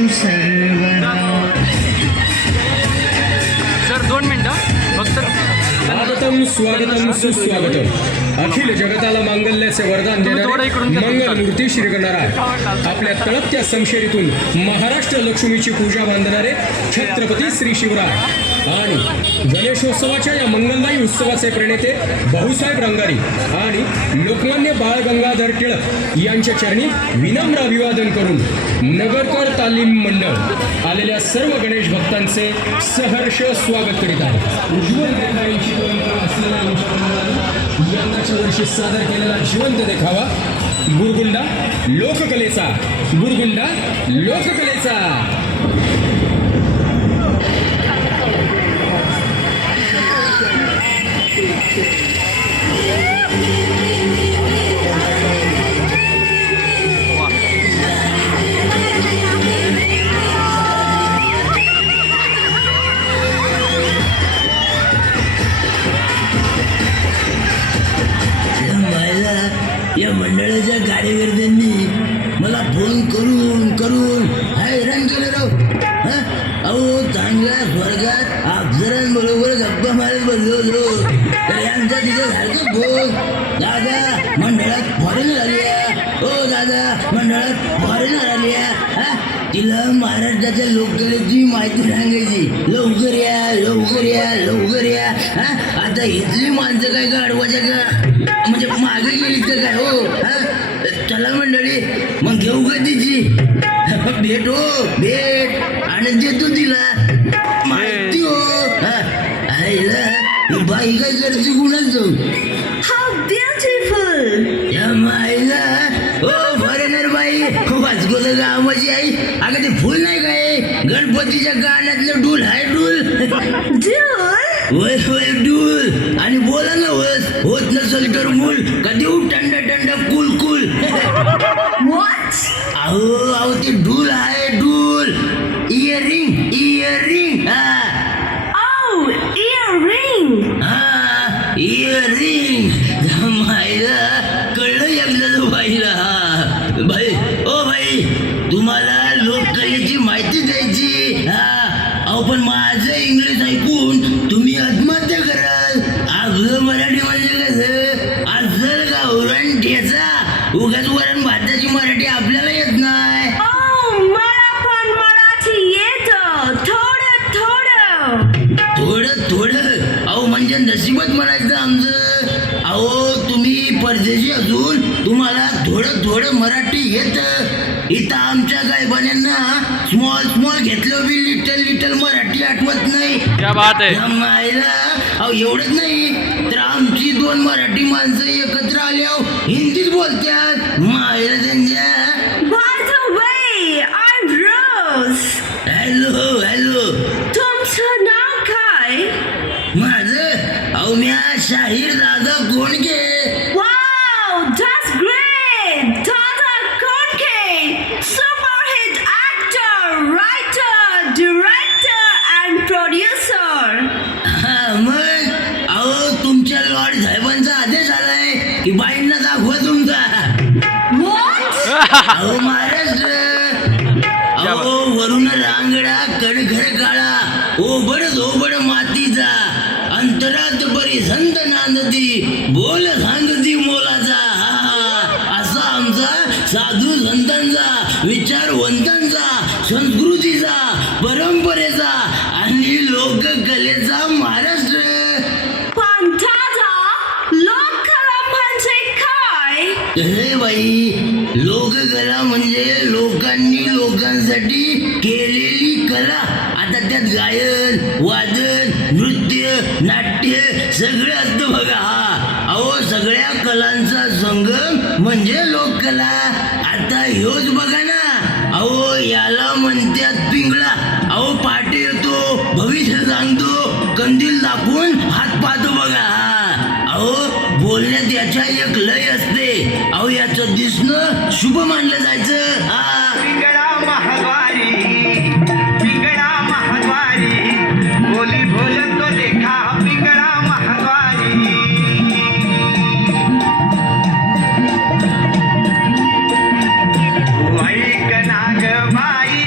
गणेशु सर्वदा. सर 2 मिनिटं फक्त. स्वागतम स्वागतम सुस्वागतम. अखिल जगताला मांगल्याचे वरदान देणारे मंगलमूर्ती श्री गणराय आपल्या तळपत्या समशेरीतून महाराष्ट्र लक्ष्मीची पूजा बांधणारे छत्रपती श्री शिवराय आणि गणेशोत्सवाच्या या मंगलदायी उत्सवाचे प्रणेते भाऊसाहेब रंगारी आणि लोकमान्य बाळ गंगाधर टिळक यांच्या चरणी विनम्र अभिवादन करून नगरकर तालीम मंडळ आलेल्या सर्व गणेश भक्तांचे सहर्ष स्वागत करीत आहे. उज्ज्वल गणेशांची परंपरा असलेल्या आमच्या मंडळाने यंदाच्या वर्षी सादर केलेला जिवंत देखावा गुरगुंडा लोककलेचा या मंडळाच्या कार्यकर्त्यांनी मला फोन करून हैराण केलं राव. अहो चांगल्या स्वर्गात अप्सरांबरोबर गप्पा मारत बसलो होतो तर यांचा तिथे सारखं फोन. दादा मंडळात फॉरेनर आली आहे. हो दादा मंडळात फॉरेनर आली आहे. तिला महाराष्ट्राच्या लोककलेची माहिती सांगायची. लवकर या. आता इथली माणसं काय गाडवाच्या का म्हणजे मागे गेलीत का काय. हो चला मंडळी मग घेऊ का तिची भेट आणि देतो तिला माहिती. हो आईला बाई काय करते कुणाच. How beautiful! या माईला हो फॉरेनर बाई वाचकोचं गावाची आई. अगं ते फुल नाही काय गणपतीच्या गाण्यातलं डूल आहे डूल. Dude? वय डूल आणि बोला ना होत नसेल तर मूल कधी टंड कुल. What? अहो ते डूल आहे डूल. Earring Oh, earring! इयरिंग मायला कळलं एकदा बाईला. बाई ओ बाई तुम्हाला लोककलेची माहिती द्यायची. अहो पण माझं इंग्लिश ऐकून तुम्ही आत्महत्या कराल. आपलं मराठी म्हणजे कसं असं गावरान ठेचा उगाच वरण भाताची मराठी आपल्याला येत नाही. Oh, मला पण मराठी येतं थोडं अहो म्हणजे नशिबच म्हणायचं आमचं. अहो तुम्ही परदेशी असून तुम्हाला थोडं मराठी येतं. इथं आमच्या गायबान्यांना स्मॉल घेतलं बी लिटल मराठी आठवत नाही. क्या बात आहे. मायला अहो एवढंच नाही तर आमची 2 मराठी माणसं एकत्र आल्यावर हिंदीत बोलतात. मायला त्यांच्या. By the way, I'm Rose. Hello तुमचं नाव काय? माझं अहो म्या शाहीर दादा कोणके. Wow, that's great! Dada Konke, super hit actor, writer, director, and producer. मग अहो तुमच्या लॉर्ड साहेबांचा आदेश आलाय की बाईंना दाखवा तुमचा. What? अहो महाराष्ट्र अहो वरून रांगडा कडखर काळा ओबड मातीचा अंतरात बरी संत नांदती बोल सांगती मोलाचा. असा आमचा साधू संतांचा विचारवंतांचा संस्कृतीचा परंपरेचा आणि लोककलेचा महाराष्ट्र. पण दादा, लोककला म्हणजे काय? हे बाई लोककला म्हणजे लोकांसाठी केलेली कला. आता त्यात गायन वादन नृत्य नाट्य सगळं असतं बघा. अहो सगळ्या कलांचा संगम म्हणजे लोककला. आता ह्योच बघा ना अहो याला म्हणतात पिंगळा. अहो पाठ येतो भविष्य सांगतो कंदील दाखवून हात पाहतो बघा. अहो बोलण्यात याच्या एक लय असते. अहो याचं दिसणं शुभ मानलं जायचं. पिंगळा महाद्वारी बोली बोलतो देखा पिंगळा महाद्वारी. ऐक नाग बाई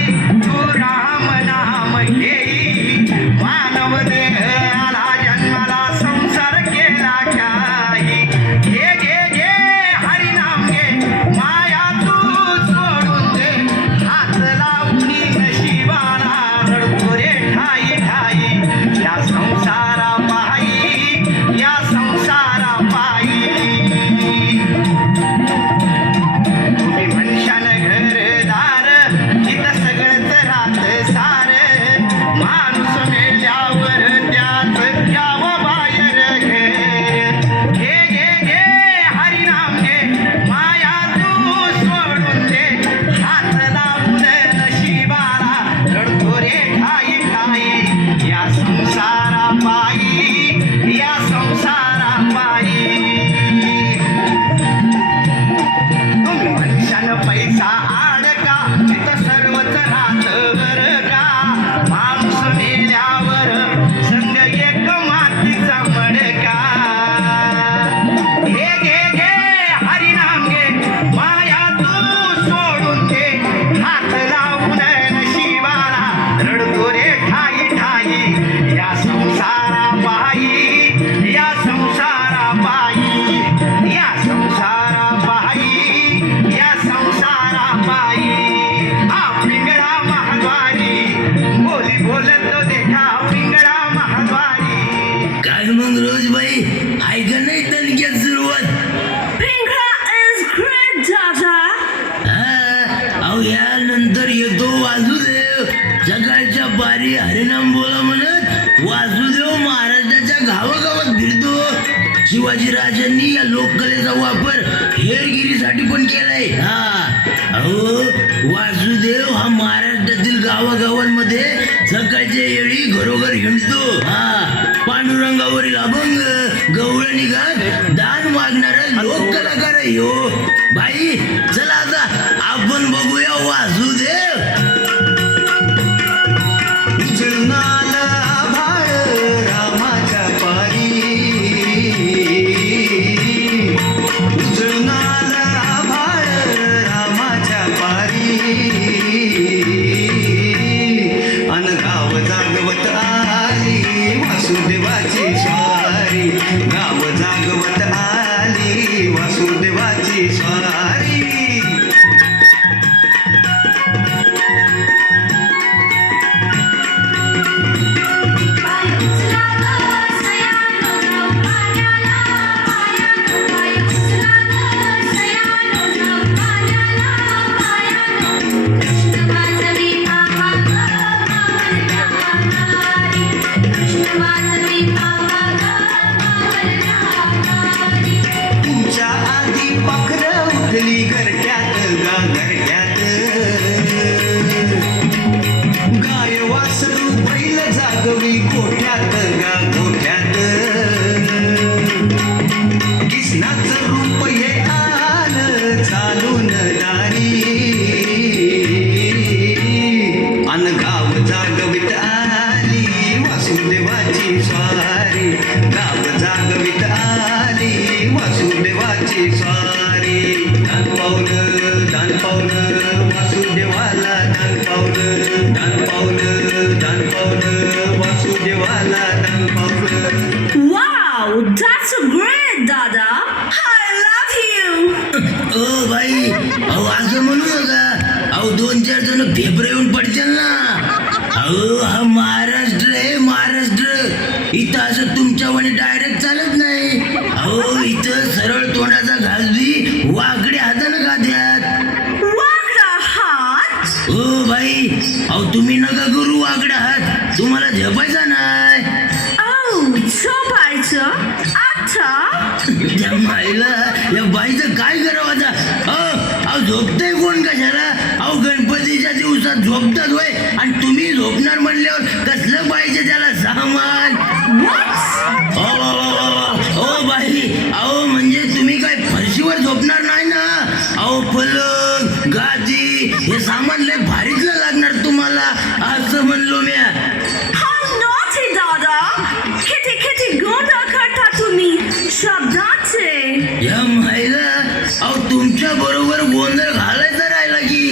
हरी हरिनाम बोला म्हणत वासुदेव महाराजाच्या गावागावात फिरतो. शिवाजीराजांनी या लोककलेचा वापर हेरगिरीसाठी पण केलाय. अहो वासुदेव हा महाराष्ट्रातील गावागावांमध्ये सकाळच्या वेळी घरोघर हिंडतो. पांडुरंगावरील अभंग गवळणी गात दान मागणारा लोककलाकार आहे हो. बाई चला आता आपण बघूया वासुदेव. उजळणाल आभाळ रामाच्या पारी, उजळणाल आभाळ रामाच्या पारी, अन गाव जागवत आली वासुदेवाची स्वारी, गाव जागवत आली वासुदेवाची स्वारी. तुमच्या आधी पाखरं उठली घरट्यात गा घरट्यात, गाय वासरू बैल जागवी गोठ्यात गा गोठ्यात, कृष्णाचं रूप हे आलं चालून दारी, अन गाव जागवित आली वासुदेवाची स्वारी, गाव जागवित आली वासुदेवाची स्वारी. दान पावलं वासुदेवाला दान पावलं, दान पावलं, दान पावलं वासुदेवाला दान पावलं. Wow, that's a great, Dada. I love you. O by अहो असं म्हणू नका. अहो 2-4 जण फेफरे येऊन पडतील ना. अहो हा महाराष्ट्र आहे महाराष्ट्र. इथं असं तुमच्यावानी डायरेक्ट चालत नाही. अहो इथं सरळ तोंडाचा घास बी वाकड्या हातानं खात्यात. वाकडा हात. हो बाई अहो तुम्ही नका करू वाकडा हात, तुम्हाला झेपायचा नाही. झोपायचं आता. त्या माईला या बाईचं काय करावं आता. अहो झोपतंय कोण कशाला. अहो गणपतीच्या दिवसात झोपतात होय, आणि तुम्ही झोपणार म्हणल्यावर कसलं पाहिजे त्याला सामान. ओ बाई अहो म्हणजे तुम्ही काय फरशीवर झोपणार नाही ना. अहो पलंग गादी हे सामान लय भारीतलं लागणार तुम्हाला असं म्हणलो म्या. How naughty, Dada. किती किती गोंधळ करता तुम्ही शब्दाचे. या माईला अहो तुमच्या बरोबर गोंधळ घालायचा राहिला की.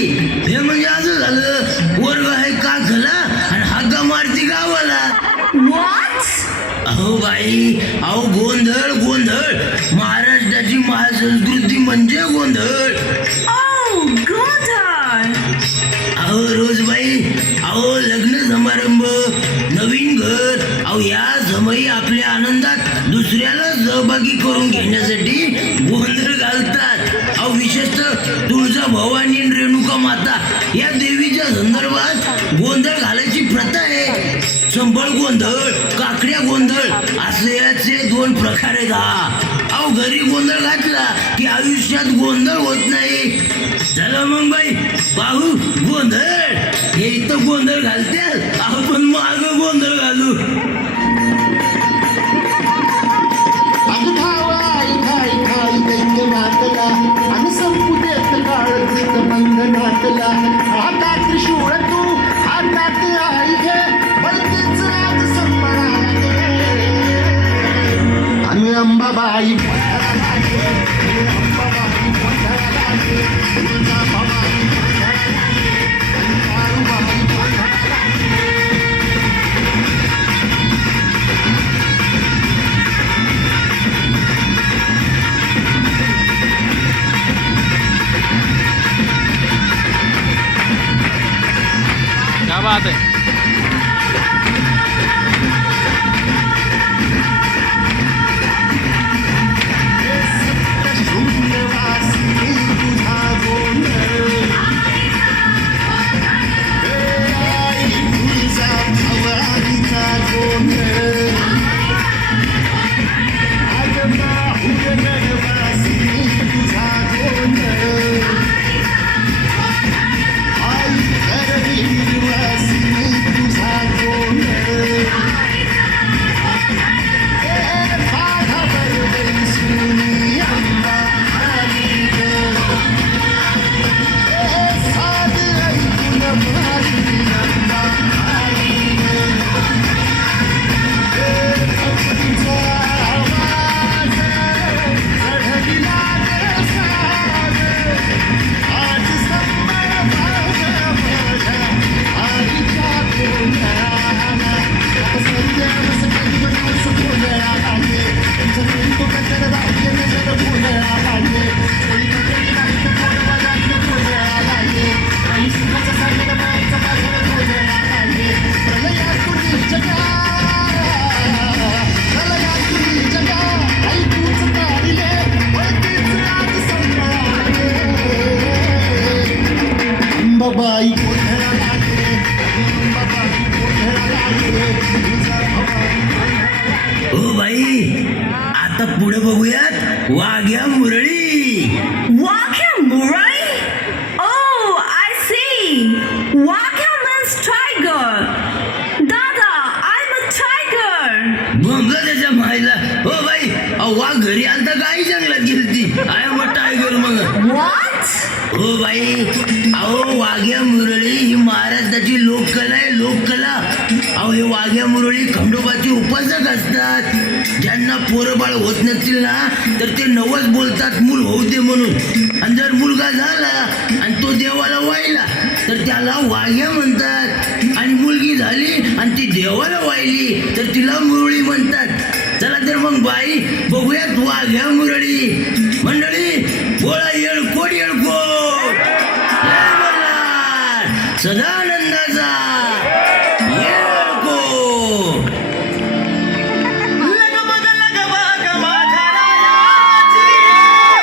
हे म्हणजे असं झालं पोरग आहे काखला आणि हाका मारती गावाला. What? अहो बाई अहो गोंधळ गोंधळ महाराष्ट्राची महासंस्कृती म्हणजे गोंधळ. Oh, गोंधळ. अहो रोजबाई अहो लग्न समारंभ नवीन घर अहो या समयी आपल्या आनंदात दुसऱ्याला सहभागी करून घेण्यासाठी गोंधळ घालतात. अहो विशेषतः तुळजा भवानी आणि रेणुका माता या देवीच्या संदर्भात गोंधळ घालायची प्रथा आहे. संबळ गोंधळ काकड्या गोंधळ असे याचे 2 प्रकार आहेत. अहो घरी गोंधळ घातला की आयुष्यात गोंधळ होत नाही. चला मग बाई पाहू गोंधळ. हे इथं गोंधळ घालते आपण माग गोंधळ घालू. आता त्रिशूळ तू हातात आई घे बलतेच राज आणि अंबाबाई क्या बात है. तुझा गोंधळ लागले बाबाजी गोंधळ लागले हो बाई, आता पुढे बघूयात वाघ्या मुरळी. Wagyu Murai? Oh, I see. Wagyu means tiger. Dada, I'm a tiger. भोंग त्याच्या मायला. हो बाई, अहो वाघ घरी आलता काही जंगलात गेलती. आय मग टायगर मग. What? हो बाई, अहो वाघ्या मुरळी ही महाराष्ट्राची लोककला आहे, लोककला. अहो हे वाघ्या मुरळी खंडोबाचे उपासक असतात. ज्यांना पोरं बाळ होत नसतील ना तर ते नवस बोलतात मूल होऊ दे म्हणून. आणि जर मुलगा झाला आणि तो देवाला वाहिला तर त्याला वाघ्या म्हणतात. आणि मुलगी झाली आणि ती देवाला वाहिली तर तिला मुरळी म्हणतात. चला तर मग बाई बघूयात वाघ्या मुरळी. मंडळी बोला येळकोट येळकोट. जय मल्हार सदानंदाचा येळकोट.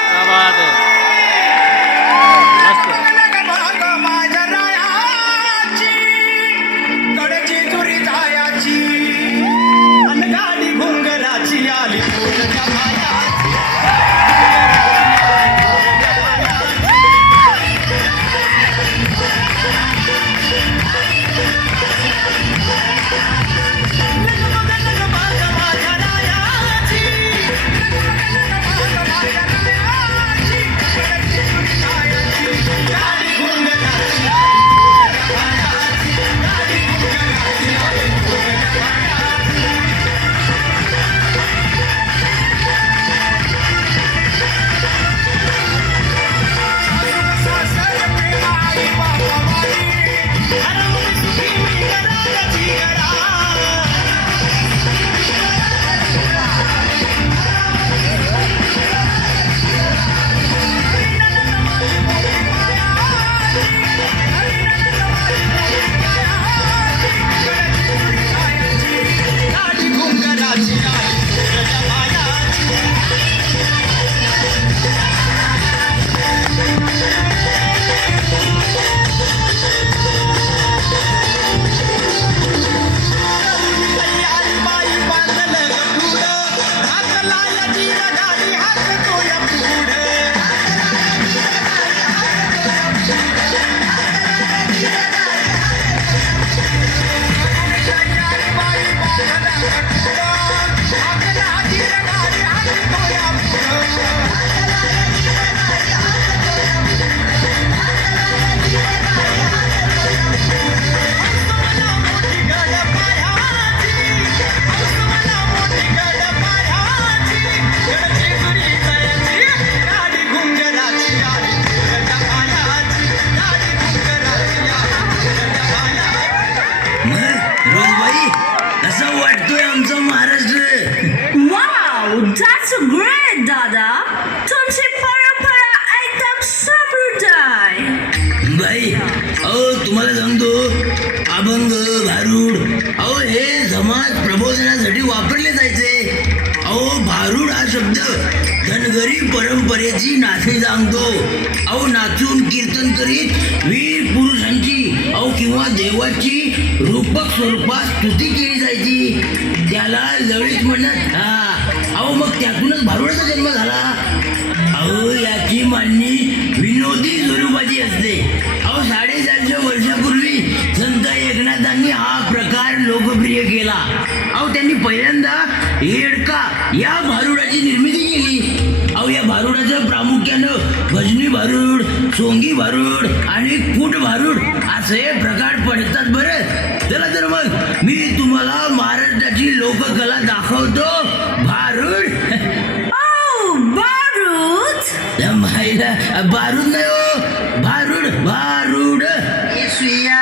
क्या बात है मस्त माझ्या रायाची कडची तुरी जायाची अन गाडी घुंगराची आली तुझ्या मायाची. That's great, Dada. तुमची परंपरा एकदम समृद्ध आहे. बाई अहो तुम्हाला सांगतो अभंग भारूड अहो हे समाज प्रबोधनासाठी वापरले जायचे. अहो भारूड हा शब्द धनगरी परंपरेची नाथे सांगतो. अहो नाचून कीर्तन करीत वीर पुरुषांची अहो किंवा देवाची रूपक स्वरूपात स्तुती केली जायची. त्याला ललित म्हणत. हा अहो मग त्यातूनच भारूडाचा जन्म झाला. अहो याची मांडणी विनोदी स्वरूपाची असते. अहो 450 वर्षापूर्वी संत एकनाथांनी हा प्रकार लोकप्रिय केला. अहो त्यांनी पहिल्यांदा येडका या भारुडाची निर्मिती केली. अहो या भारुडाचं प्रामुख्यानं भजनी भारूड, सोंगी भारूड आणि कूट भारूड असे प्रकार पडतात बरं. चला तर मग मी तुम्हाला महाराष्ट्राची लोककला दाखवतो. भारूड. माहिला बारूद नाही हो, भारूड भारूड. सुया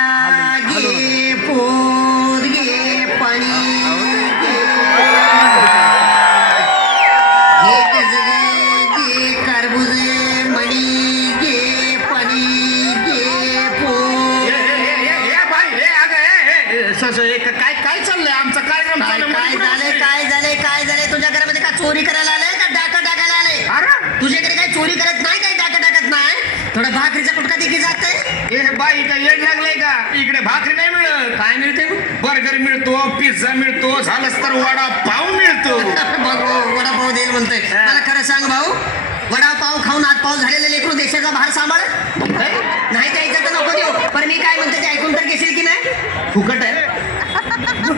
गे पोर गे पाणी गे गजरे गे कारबुजे मणी गे पाणी गे पोर. काय काय चाललंय आमचा कार्यक्रम? काय झालंय तुझ्या घरामध्ये? का चोरी करायला आले का डाका टाकायला आले? तुझ्या घरी काय चोरी करत नाही, काय डाका टाकत नाही? थोडा भाकरीचा कुटका देखील जात बाई काय येड लागलं मिळतो, पिझ्झा मिळतो, झालंच तर वडापाव मिळतो. बघ वडापाव देईल म्हणतोय. मला खरं सांग भाऊ, वडापाव खाऊन हातपाव झालेले लेकरू देशाचा भार सांभाळ नाही द्यायचं तर नको देऊ. पण मी काय म्हणते ते ऐकून तर घेशील की नाही? फुकट आहे.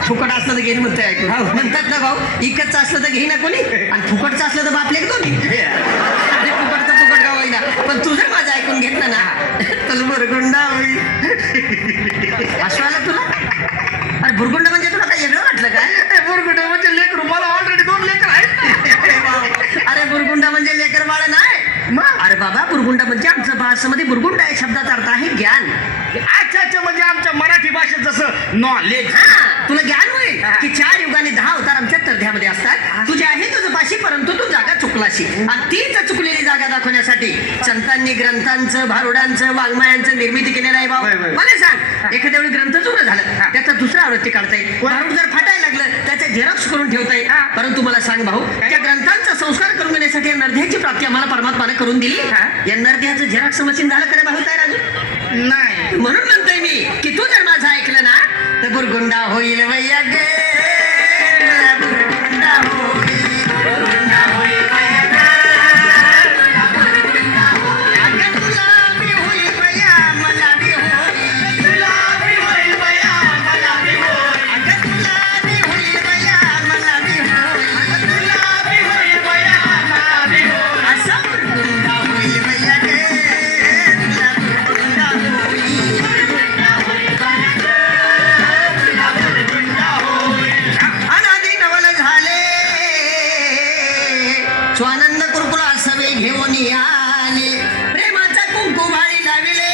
फुकट असलं तर घेईन म्हणतोय ऐकून. म्हणतात ना भाऊ, इकतचं असलं तर घेई ना कोणी, आणि फुकटचं असलं तर बापले दोन्ही. अरे फुकटचं फुकट का होईना, पण तू जर माझं ऐकून घेतलं ना तर बुरगुंडा होईल. असं आलं तुला? अरे बुरगुंड म्हणजे तुला काय वेगळं वाटलं काय? बुरगुंडा म्हणजे लेकरू, मला ऑलरेडी 2 लेकर आहेत. अरे बुरगुंडा म्हणजे लेकर बाळ नाही. अरे बाबा, बुरगुंडा म्हणजे आमचं भाषेमध्ये बुरगुंडा या शब्दाचा अर्थ आहे ज्ञान. अच्छा अच्छा, म्हणजे आमच्या मराठी भाषेत जसं नॉलेज. हा, तुला ज्ञान होईल की 4 युगाने 10 अवतार आमच्या तर्ध्यामध्ये असतात. तुझे आहे तुझं पाशी, परंतु तू जागा चुकलाशी, आणि तीच चुकलेली जागा दाखवण्यासाठी संतांनी ग्रंथांचं, भारुडांचं, वाङ्मयांचं निर्मिती केलेलं आहे भाऊ. मला सांग, एखाद्या वेळी ग्रंथ जुनं झालं, त्याचा दुसरा आवृत्ती काढता येईल. भारूड जर फाटायला लागलं, त्याचे झेरॉक्स करून ठेवता येईल. परंतु मला सांग भाऊ, त्या ग्रंथांचा संस्कार करून घेण्यासाठी या नरध्याची प्राप्ती आम्हाला परमात्माने करून दिली. या नरध्याचं झेरॉक्स मशीन झालं खरं भाऊ तयार अजून नाही. म्हणून म्हणतोय मी की तू जर माझं ऐकलं ना तर बुरगुंडा होईल वैया गे. बुरगुंडा होईल, बुरगुंडा होईल वैया गे. अगं तुला बी होईल वैया, मला बी होईल. तुला बी होईल वैया, मला बी होईल. अगं तुला बी होईल वैया, मला बी होईल. तुला बी होईल वैया, मला बी होईल. असं बुरगुंडा होईल वैया गे. तुला बुरगुंडा होईल. अनादी नवल झाले स्वानंद कुरकुला सवे घेऊन आले, प्रेमाचा कुंकू भारी लाविले.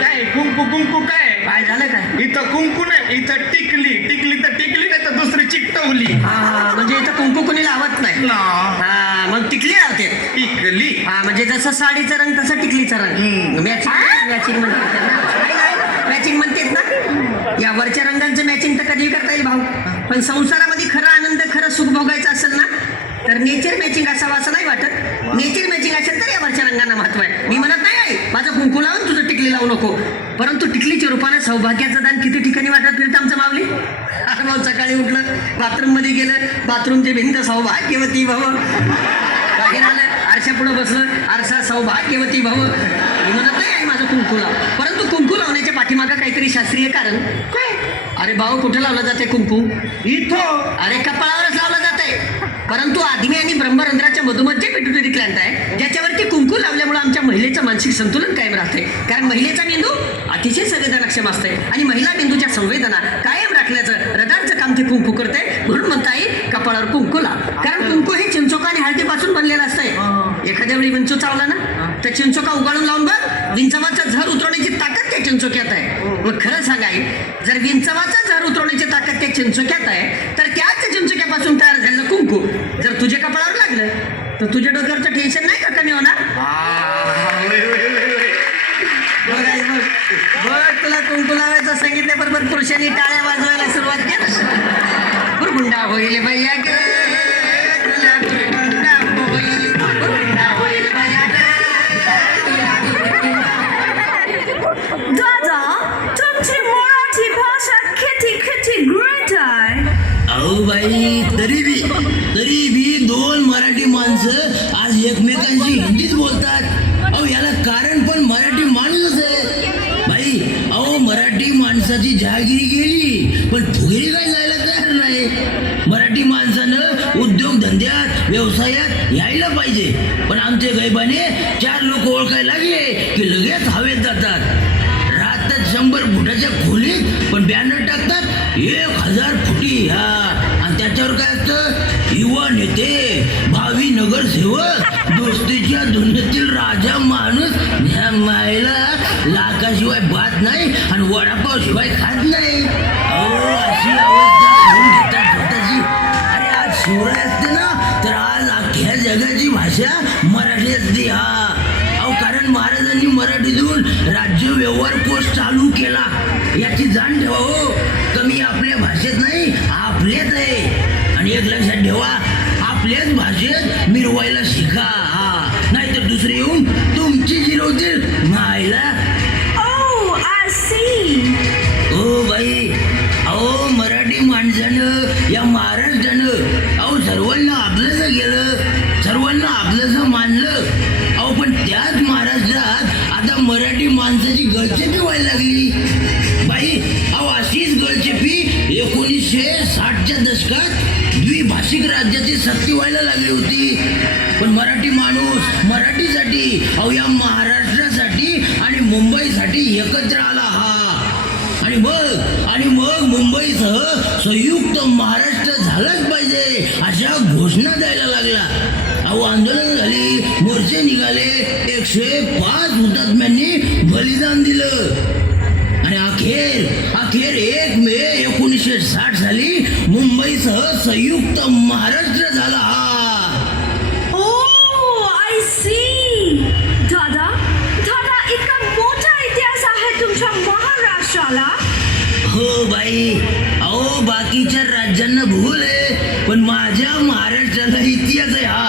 काय कुंकू कुंकू काय? काय झालं काय? इथं कुंकू नाही, इथं टिकली. टिकली तर टिकली, नाही तर दुसरी चिकटवली. हा, म्हणजे इथं कुंकू कोणी लावत नाही. ना, हा, मग टिकली लावते. टिकली. हा, म्हणजे जसं साडीचा रंग तसा टिकलीचा रंग. मॅचिंग मॅचिंग म्हणतेत ना. या वरच्या रंगांचं मॅचिंग तर कधीही करता येईल भाऊ, पण संसारामध्ये खरा आनंद, खरं सुख भोगायचं असेल ना तर नेचर मॅचिंग असावं असं नाही वाटत. नेचर मॅचिंग असेल तर या वरच्या रंगांना महत्व आहे. मी म्हणत नाही आहे माझं कुंकू लावून तुझं टिकली लावू नको, परंतु टिकलीच्या रूपाने सौभाग्याचं दान किती ठिकाणी वाटत फिरतं आमचं माऊली. अरे भाऊ, सकाळी उठलं, बाथरूम मध्ये गेलं, बाथरूमची भिंत सौभाग्यवती भव. बाहेर आलं, आरशा पुढे बसलं, आरसा सौभाग्यवती भव. मी म्हणत नाही आहे माझं कुंकू लाव, परंतु कुंकू लावण्याच्या पाठीमागं काहीतरी शास्त्रीय कारण. काय? अरे भाऊ, कुठे लावलं जाते कुंकू? इथं. अरे कपाळावरच लावलं जाते. परंतु आदमी आणि ब्रह्मरंध्राच्या मधोमध जे पिट्युटरी ग्लँड आहे, ज्याच्यावरती कुंकू लावल्यामुळे आमच्या महिलेचं मानसिक संतुलन कायम राहते. कारण महिलेचा मेंदू अतिशय संवेदनाक्षम असते, आणि महिला मेंदूच्या संवेदना कायम राखण्याचं रडारचं काम ते कुंकू करते. म्हणून म्हणता येईल कपाळावर कुंकू लाव. कारण कुंकू हे चिंचोका आणि हळदीपासून बनलेलं असतंय. एखाद्या वेळी विंचू चावला ना तर चिंचोका उगाळून लावून बघ, विंचवाचा झर उतरवण्याची ताकद त्या चिंचोक्यात आहे. मग खरं सांगाय, जर विंचवाचा झर उतरवण्याची ताकद त्या चिंचोक्यात आहे, तर त्याच चिंचोक्यापासून तयार झालेलं कुंकू जर तुझ्या कपाळावर लागलं तर तुझ्या डोक्यावरचं टेन्शन नाही का कमी होणार? बघ, तुला कुंकू लावायचं सांगितल्याबरोबर पुरुषांनी टाळ्या वाजवायला सुरुवात केली. बुरगुंडा होईल भैया गे, तुला बुरगुंडा होईल. बुरगुंडा होईल भैया गे. दादा, तुमची मराठी भाषा किती किती ग्रेट आहे. अहो बाई, तरी बी 2 मराठी माणसं आज एकमेकांशी हिंदीत बोलतात. अहो याला कारण पण मराठी माणूसच आहे बाई. अहो मराठी माणसाची जहागिरी गेली, पण फुगेरी काय जायला तयार नाही. मराठी माणसानं उद्योग धंद्यात, व्यवसायात यायला पाहिजे, पण आमचे गैबाने 4 लोक ओळखायला लागले की लगेच हवेत जातात. राहतात 100 फुटाच्या खोलीत, पण बॅनर टाकतात 1000 फुटी. ह्या आणि त्याच्यावर काय असतं? युवा नेते, भावी नगरसेवक, दोस्तीच्या दुनियेतील राजा माणूस. ह्या मायला लाखाशिवाय बात नाही आणि वडापाव शिवाय खात नाही. अहो अशी अवस्था करून घेतात स्वतःची. अरे आज शिवराय असते ना तर आज अख्ख्या जगाची भाषा मराठी असते. अहो कारण महाराजांनी मराठीतून राज्य व्यवहार कोश चालू केला, याची जाण ठेवा हो. कमी आपल्या भाषेत नाही, आपलेच आहे. आणि एक लक्षात ठेवा, आपल्याच भाषेत मिरवायला शिका. नाहीतर दुसरे येऊन तुमची जिरवतील. मायला Oh, I see. ओ मराठी माणसाची गळचेपी व्हायला लागली. बाई अहो अशीच गळचेपी 1960च्या दशकात द्विभाषिक राज्याची सक्ती व्हायला लागली होती. पण मराठी माणूस मराठीसाठी अहो या महाराष्ट्रासाठी आणि मुंबईसाठी एकत्र आला हा. आणि मग मुंबईसह संयुक्त महाराष्ट्र झालंच पाहिजे अशा घोषणा द्यायला लागला. अहो आंदोलन झाली, मोर्चे निघाले, 105 हुतात्म्यांनी बलिदान दिलं आणि अखेर 1 मे 1960 साली मुंबईसह संयुक्त महाराष्ट्र झाला हा. Oh, I see. दादा इतका मोठा इतिहास आहे तुमच्या महाराष्ट्राला. हो बाई अहो बाकीच्या राज्यांना भूल आहे पण माझ्या महाराष्ट्राला इतिहास आहे हा.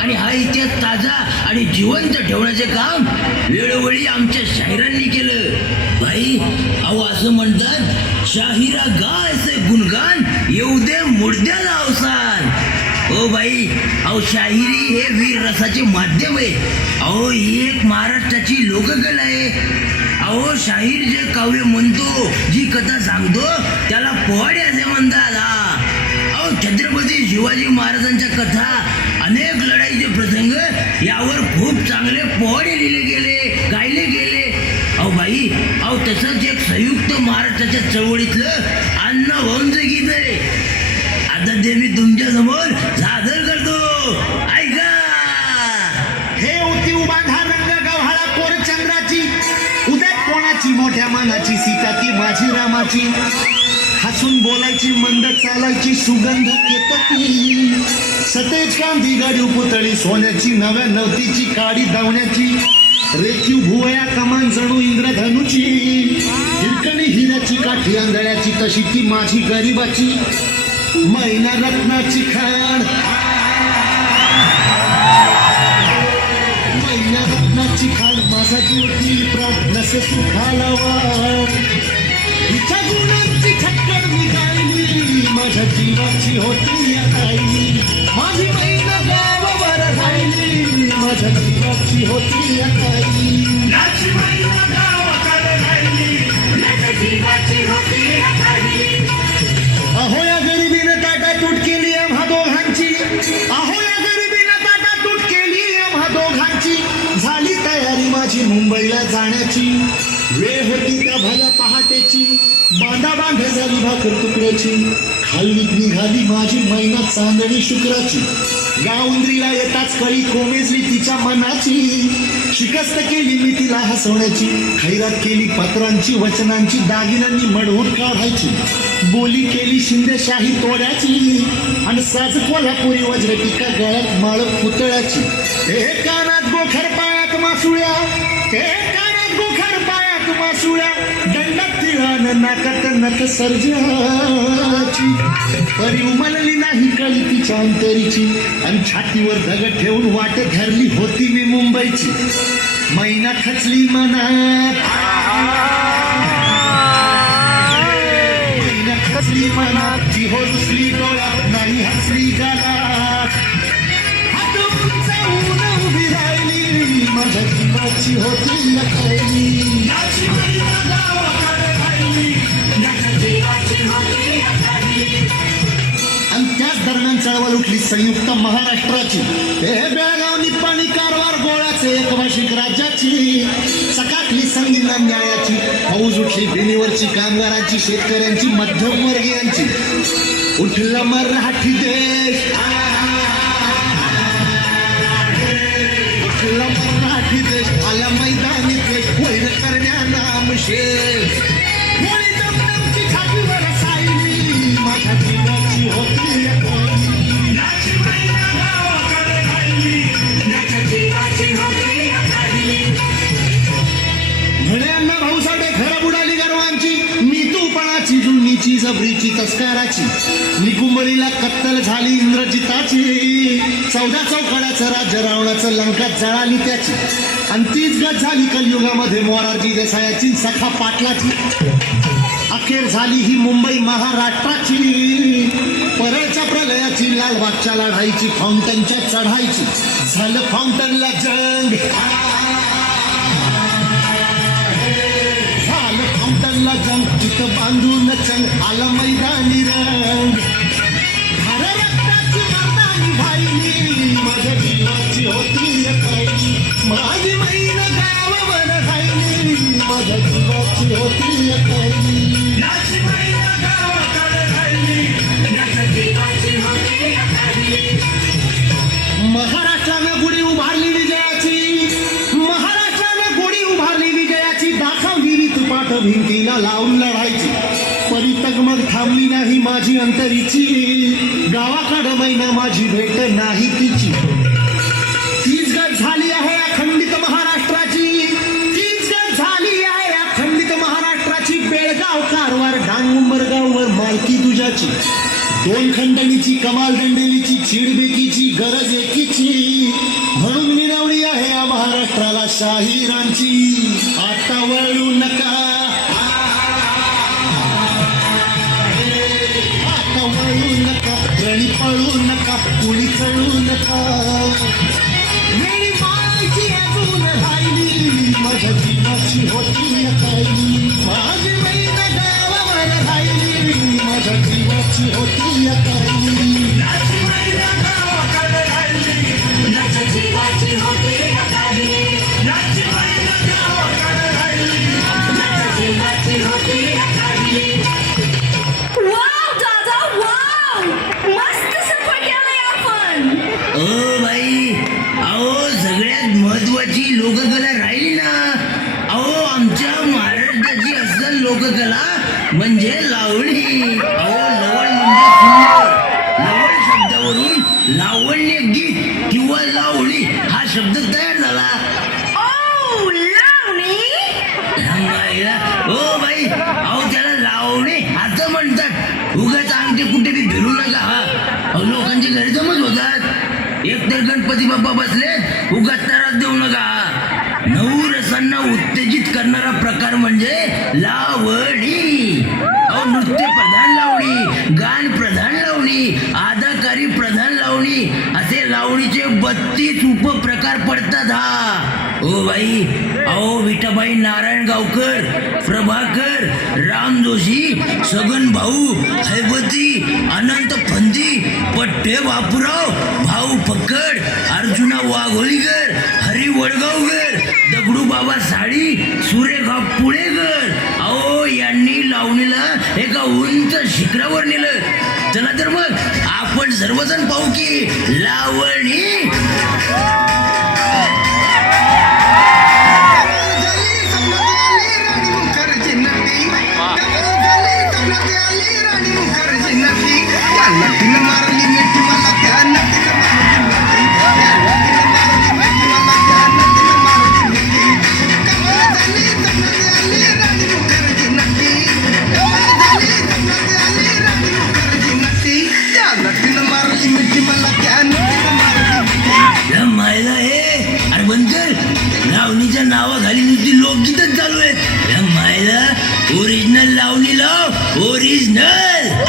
आणि हा इतिहास ताजा आणि जिवंत ठेवण्याचे काम वेळोवेळी आमच्या शाहिरांनी केलं. बाई अहो असं म्हणतात शाहिरा गायचे गुणगान येऊ दे मुडद्याला अवसान. ओ बाई अहो शाहिरी हे वीर रसाचे माध्यम आहे. अहो ही एक महाराष्ट्राची लोककला आहे. अहो शाहीर जे काव्य म्हणतो जी कथा सांगतो त्याला पोवाडे असे म्हणतात. अहो छत्रपती शिवाजी महाराजांच्या कथा अनेक लढाईचे प्रसंग यावर खूप चांगले पोवाडे लिहिले गेले, गायले गेले. अहो बाई अहो तसंच एक संयुक्त महाराष्ट्राच्या चळवळीतलं अण्णा भाऊंचं गीत आहे. आता ते मी तुमच्या समोर सादर करतो, ऐका. हे होती उभा रंग गव्हाळा कोर चंद्राची, उद्या कोणाची मोठ्या मानाची, सीता ती माझी रामाची. हसून बोलायची, मंद चालायची, सुगंध केतकी. सतेज कांदी गाडी पुतळी सोन्याची, नव्या नवतीची काडी धावण्याची. रेखीव भुवया कमान जणू इंद्रधनुची. हिरकणी हिऱ्याची काठी आंधळ्याची, तशी ती माझी गरीबाची. मैना रत्नाची खाण, मैना रत्नाची खाण, माझा जीवती प्राण नसे सुखाला वाण. हिच्या गुणांची खटकड मी गायली, माझ्या जीवाची होती या गायली. माझी मैना गावावर राहिली, माझ्या जीवाची होती या गायली. माझी मैना गावाकडे राहिली, माझ्या जीवाची होती या गायली. अहो या गरिबीनं ताटातूट केली आम्हा दोघांची, अहो या गरिबीनं ताटातूट केली आम्हा दोघांची. झाली तयारी माझी मुंबईला जाण्याची, वेळ होती त्या भल्या पहाटेची. बांधा झाली भाकर तुकड्याची, खाल्ली निघाली माझी मैना चांदणी शुक्राची. गावंद्रीला येताच कळी कोमेजली तिच्या मनाची. शिकस्त केली मी तिला हसवण्याची, खैरात केली पत्रांची वचनांची, दागिन्यांनी मडवून काढायची. बोली केली शिंदेशाही तोड्याची, आणि साज कोल्हापुरी वज्रटिका गळ्यात माळ पुतळ्याची. हे कानात गोखर पायात मासुळ्या, हे कानात गोखर पायात मासुळ्या, दंडात तिळान नाकात नख सर्जाची. तरी उमलली नाही कळी तिच्या अंतरीची, आणि छातीवर दगड ठेवून वाट धरली होती मी मुंबईची. मैना खचली मनात, मैना खचली मनात, ती हो रुसली डोळ्यात नाही हसली गालात. हात उंचावून उभी राहिली, माझ्या जीवाची होती या गायली. माझी मैना गावाकडे राहिली, माझ्या जीवाची होती या गायली. आणि त्याच दरम्यान चळवळ उठली संयुक्त महाराष्ट्राची. हे बेळगाव निप्पाणी कारवार गोळ्याचे एकभाषिक राज्याची. चकाकली संगीत न्यायाची, फौज उठली बिनीवरची, कामगारांची, शेतकऱ्यांची, मध्यमवर्गीयांची. उठला मराठी देश, उठला मराठी देश, आल्या मैदानी देश, वैर करण्या नामशेष. होळी दमदमची छातीवर सायली, माझ्या जीवाची होती या गायली. माझी मैना गावाकडे राहिली, माझ्या जीवाची होती या गायली. म्हणे अण्णा भाऊसाठे खरं बुडाली गर्वांची, मी तूपणाची, जुलमीची, जबरीची, तस्काराची. निकुंबरीला कत्तल झाली इंद्रजिताची. 14 चौकड्याचं राज्य रावणाचं, लंकात जळाली त्याची. आणि तीच गत झाली कलियुगामध्ये मोरारजी देसायाची, सखा पाटलाची. अखेर झाली ही मुंबई महाराष्ट्राची. परळच्या प्रलयाची, लालबागच्या लढाईची, फाउंटनच्या चढाईची. झालं फाउंटनला जंग, जंग तिथं बांधून चंग आला मैदानी रंग हर रक्ताची मर्दानी भाईनी माझ्या जीवाची होती खाईनी माझी मैन गावावर राहिली माझ्या जीवाची होती खाईनी याची मैन गावाकडे राहिली माझ्या जीवाची होती खाईनी महाराष्ट्रानं गुढी उभारली विजयाची महाराष्ट्रानं गुढी उभारली विजयाची दाखवली रीतपाठ भिंतीला लावून लढायची परितग मग थांबली नाही माझी अंतरीची गावाकडं मैना माझी भेट नाही तिची तीच गत झाली आहे अखंडित महाराष्ट्राची तीच गत झाली आहे अखंडित महाराष्ट्राची बेळगाव कारवार डांगुंबरगाववर मालकी तुझ्याची दोन खंडणीची कमाल दंडेलीची चिडबेकीची गरज एकीची म्हणून मिळवली आहे या महाराष्ट्राला शाहिरांची आता वळू नका आता वळू नका रणी पळू नका कुणी चळू नका वेळी मायची अजून राहिली माझ्या जीवाची होती खायली माझी मैन गावावर राहिली माझ्या जीवाची होती खायली माझी मैन गावाकडे राहिली माझ्या जीवाची होती खायली माझी मैन गावाकडे राहिली माझ्या जीवाची होती खायली वाव दादा वाव मस्त सफर केलंय आपण ओ बाई अहो सगळ्यात महत्वाची लोककला राहिली ना अहो आमच्या महाराष्ट्राची अस्सल लोककला म्हणजे लावणी अहो लवण म्हणजे सुंदर लवण शब्दावरून लावण्य गीत किंवा लावणी हा शब्द तयार झाला ओ लावणी हो बाई अहो त्याला लावणे असं म्हणतात उगाच अंगठे कुठे बी फिरू नका हा अहो लोकांचे गैरसमज होतात एक तर गणपती बाप्पा बसले उगाच त्रास देऊ नका नऊ रसांना उत्तेजित करणारा प्रकार म्हणजे लावणी अहो नृत्य प्रधान लावणी गान प्रधान लावणी अदाकारी प्रधान लावणी असे लावणीचे 32 उपप्रकार पडतात हा ओ बाई अहो विठाबाई नारायण गावकर प्रभाकर राम जोशी सगन भाऊ हैबती अनंत फंदी पट्टे बापूराव भाऊ फक्कड अर्जुना वाघोलीकर हरी वडगावकर दगडू बाबा साडी सुरेखा पुणेकर अहो यांनी लावणीला एका उंच शिखरावर नेलं चला तर मग आपण सर्वजण पाहू की लावणी मायला हे अरे बंदर लावणीच्या नावाखाली नुसती लोकगीतच चालू आहेत या मायला ओरिजिनल लावणी लाव ओरिजिनल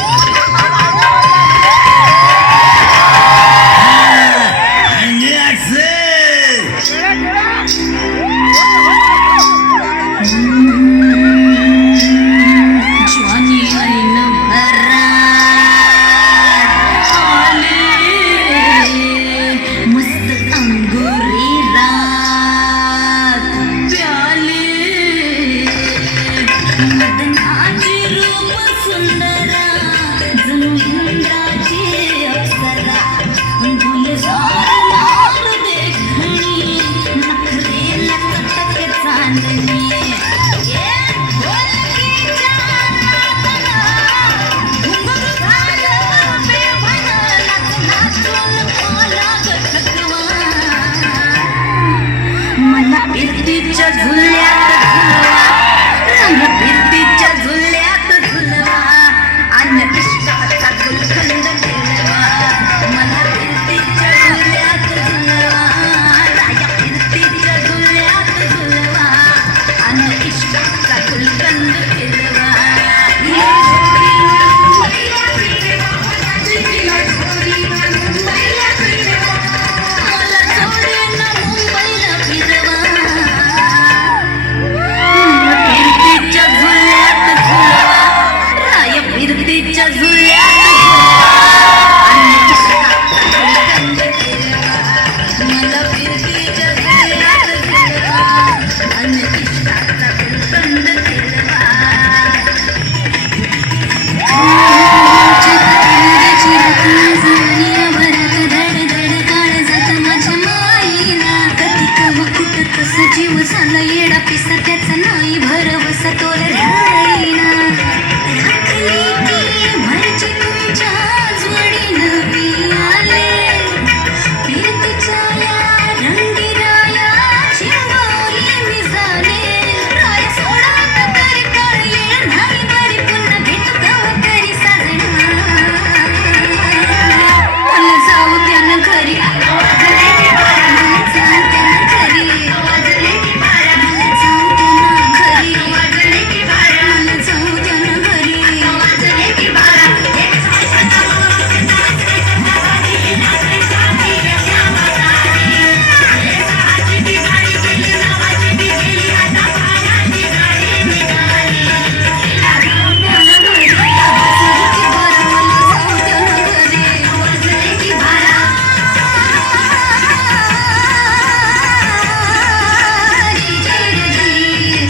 सतोल राहीना हाकली की भरची तुमच्या जोडीनं पियाले कीर्तीच्या या रंगीराया चिंबोली मी झाले राय सोडा तरी काळ येणार नाही बरी पुन्हा भेटू कवा तरी साजना मला जाऊ द्या ना घरी वाजले की बारा मला जाऊ द्या ना घरी वाजले की बारा मला जाऊ द्या ना घरी वाजले की बारा मला जाऊ द्या ना घरी वाजले की बारा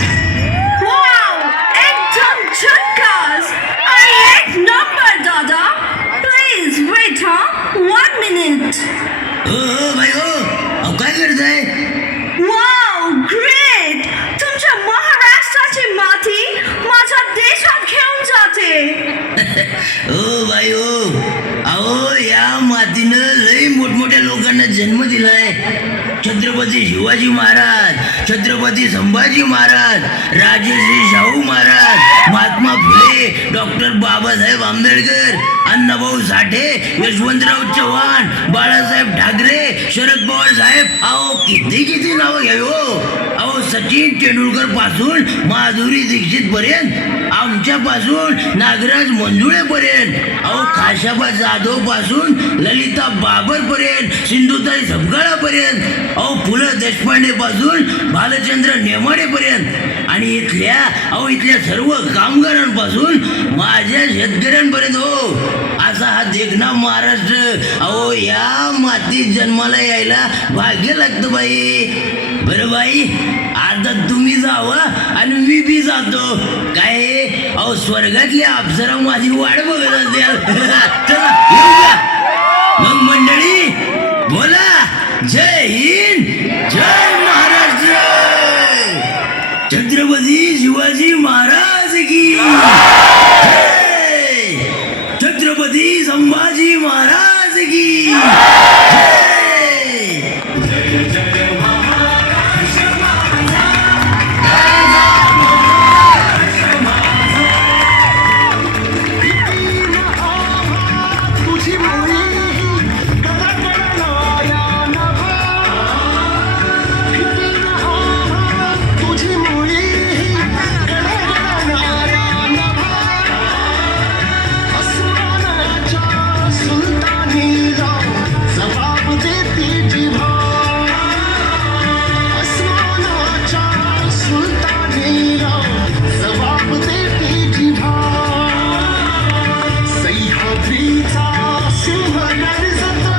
Wow! एकदम झक्कास! आणि एक नंबर दादा! Please wait huh? 1 minute! हो भाई हो अहो काय करताय Wow! Great! तुमच्या महाराष्ट्राची माती माझ्या देशात घेऊन जाते! हो भाई हो अहो या मातीनं लई मोठमोठ्या लोकांना जन्म दिलाय छत्रपती शिवाजी महाराज छत्रपती संभाजी महाराज राजश्री शाहू महाराज महात्मा फुले डॉक्टर बाबासाहेब आंबेडकर अण्णाभाऊ साठे यशवंतराव चव्हाण बाळासाहेब ठाकरे शरद पवार साहेब अहो किती नावं घ्यावी हो अहो सचिन तेंडुलकर पासून माधुरी दीक्षित पर्यंत आमच्या पासून नागराज मंजुळे पर्यंत अहो खाशाबा जाधव पासून ललिता बाबर पर्यंत सिंधुताई सपकाळा पर्यंत अहो पु ल देशपांडे पासून भालचंद्र नेमाडे पर्यंत आणि इथल्या सर्व कामगारांपासून माझ्या शेतकऱ्यांपर्यंत हो असा हा देखना महाराष्ट्र अहो या मातीत जन्माला यायला भाग्य लागतं बाई बरं बाई आता तुम्ही जावा आणि मी बी जातो काय अहो स्वर्गातली अप्सरा माझी वाट बघत असेल चला येऊ का? मग मंडळी बोला जय हिंद जय महाराष्ट्र छत्रपती शिवाजी महाराज की जय! छत्रपती संभाजी महाराज की जय! तुझी मुळी गडगडणाऱ्या नभा तुझी मुळी गडगडणाऱ्या नभा अस्मानाच्या सुलतानीला जबाब देती जिव्हा अस्मानाच्या सुलतानीला जबाब देती जिव्हा सह्याद्रीचा सिंह गर्जतो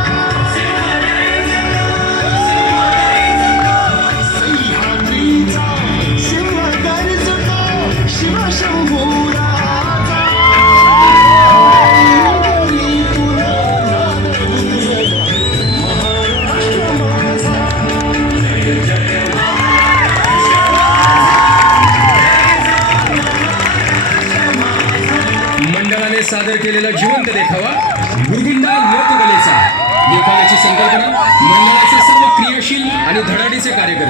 सह्याद्रीचा सिंह गर्जतो शिवशंभो राजा तुला नाद गुंजतो महाराष्ट्र माझा मंडळाने सादर केलेला जिवंत देखावा गुरगुंडा लोककलेचा देखाव्याची संकल्पना मंडळाचे सर्व क्रियाशील आणि धडाडीचे कार्यकर्ते